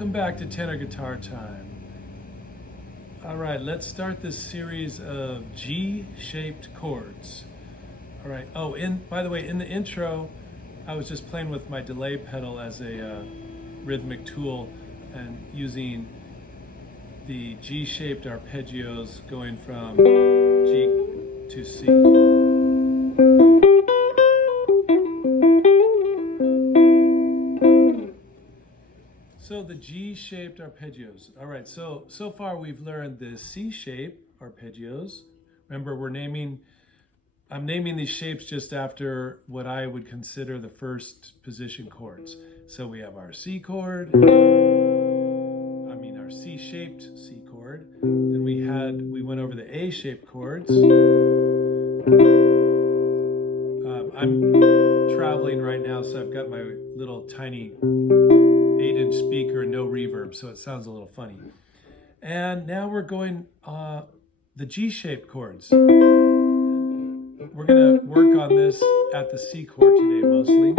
Welcome back to Tenor Guitar Time. All right, let's start this series of G-shaped chords. All right, by the way, in the intro, I was just playing with my delay pedal as a rhythmic tool and using the G-shaped arpeggios going from G to C. So the G-shaped arpeggios. All right, so far we've learned the C-shape arpeggios. Remember, I'm naming these shapes just after what I would consider the first position chords. So we have our C chord, our C-shaped C chord. Then we went over the A-shaped chords. I'm traveling right now, so I've got my little tiny 8-inch speaker, no reverb, so it sounds a little funny. And now we're going the G-shaped chords. We're gonna work on this at the C chord today mostly.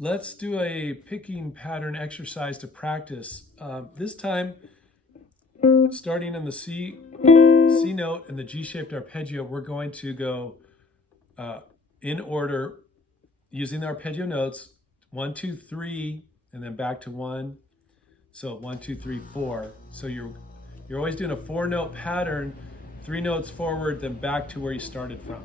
Let's do a picking pattern exercise to practice. This time, starting in the C note and the G-shaped arpeggio, we're going to go in order using the arpeggio notes, 1, 2, 3, and then back to 1. So 1, 2, 3, 4. So you're always doing a 4-note pattern, 3 notes forward, then back to where you started from.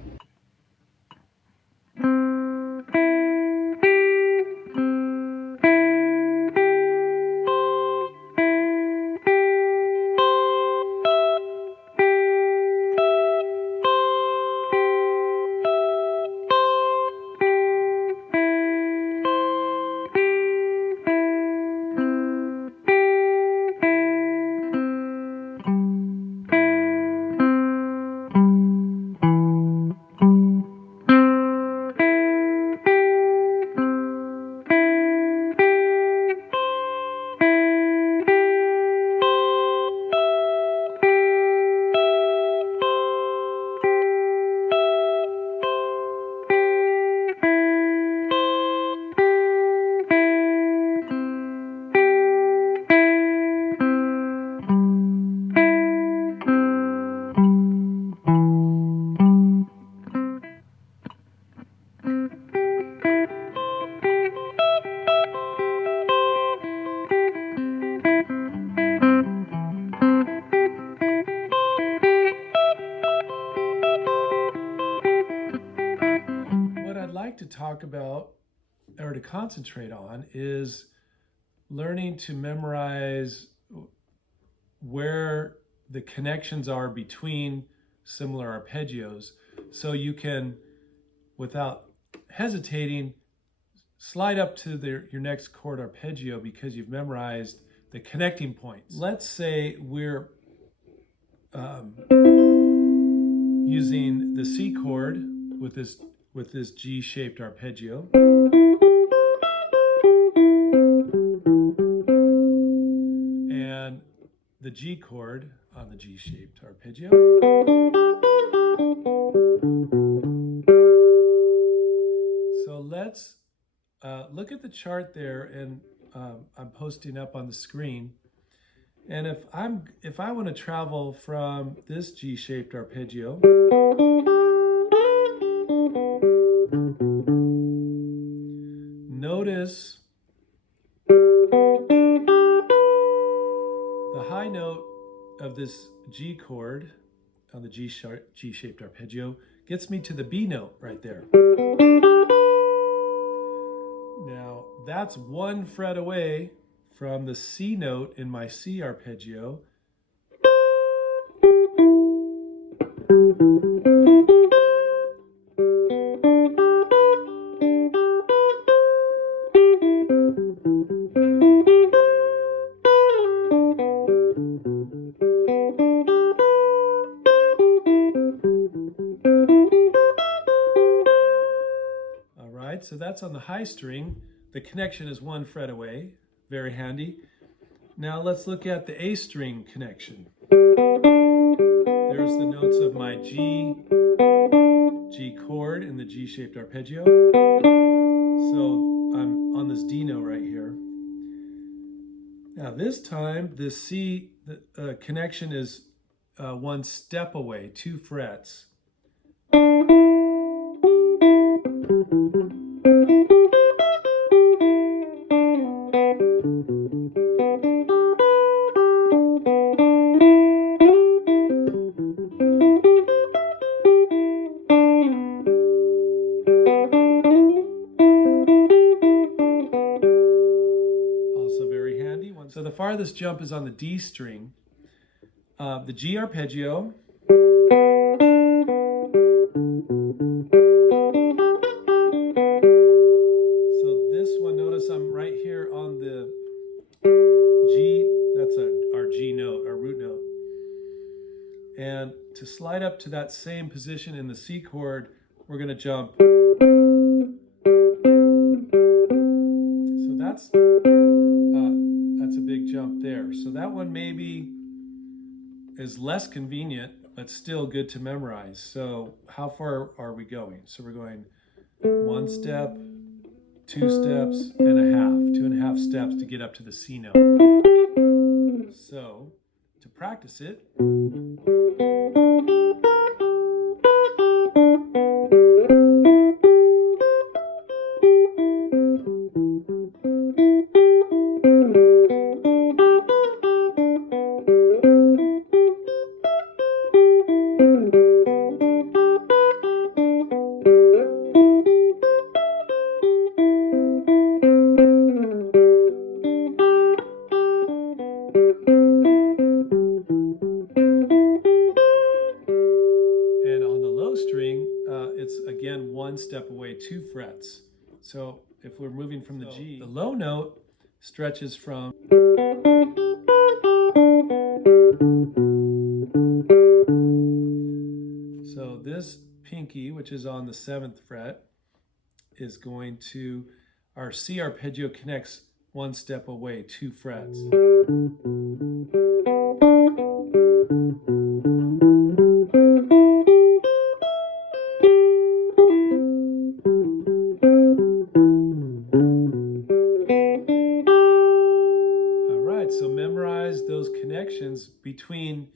To talk about or to concentrate on is learning to memorize where the connections are between similar arpeggios, so you can, without hesitating, slide up to your next chord arpeggio because you've memorized the connecting points. Let's say we're using the C chord with this G-shaped arpeggio. And the G chord on the G-shaped arpeggio. So let's look at the chart there, and I'm posting up on the screen. And if I want to travel from this G-shaped arpeggio notice the high note of this G chord on the G-shaped arpeggio gets me to the B note right there. Now that's 1 fret away from the C note in my C arpeggio. All right, so that's on the high string. The connection is 1 fret away, very handy. Now let's look at the A string connection. There's the notes of my G chord in the G-shaped arpeggio. So I'm on this D note right here. Now this time, the C connection is 1 step away, 2 frets. So the farthest jump is on the D string. The G arpeggio. So this one, notice I'm right here on the G, that's our G note, our root note. And to slide up to that same position in the C chord, we're going to jump. So that's a big jump there. So that one maybe is less convenient, but still good to memorize. So how far are we going? So we're going 1 step, 2 steps, and a half, 2.5 steps to get up to the C note. So to practice it, again 1 step away, 2 frets. So if we're moving from the G, the low note stretches from so this pinky, which is on the 7th fret, is going to, our C arpeggio connects 1 step away, 2 frets. So memorize those connections between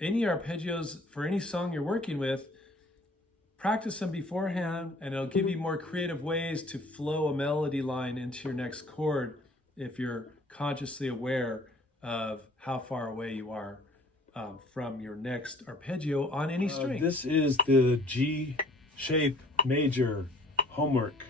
any arpeggios for any song you're working with. Practice them beforehand, and it'll give you more creative ways to flow a melody line into your next chord if you're consciously aware of how far away you are from your next arpeggio on any string. This is the G shape major homework.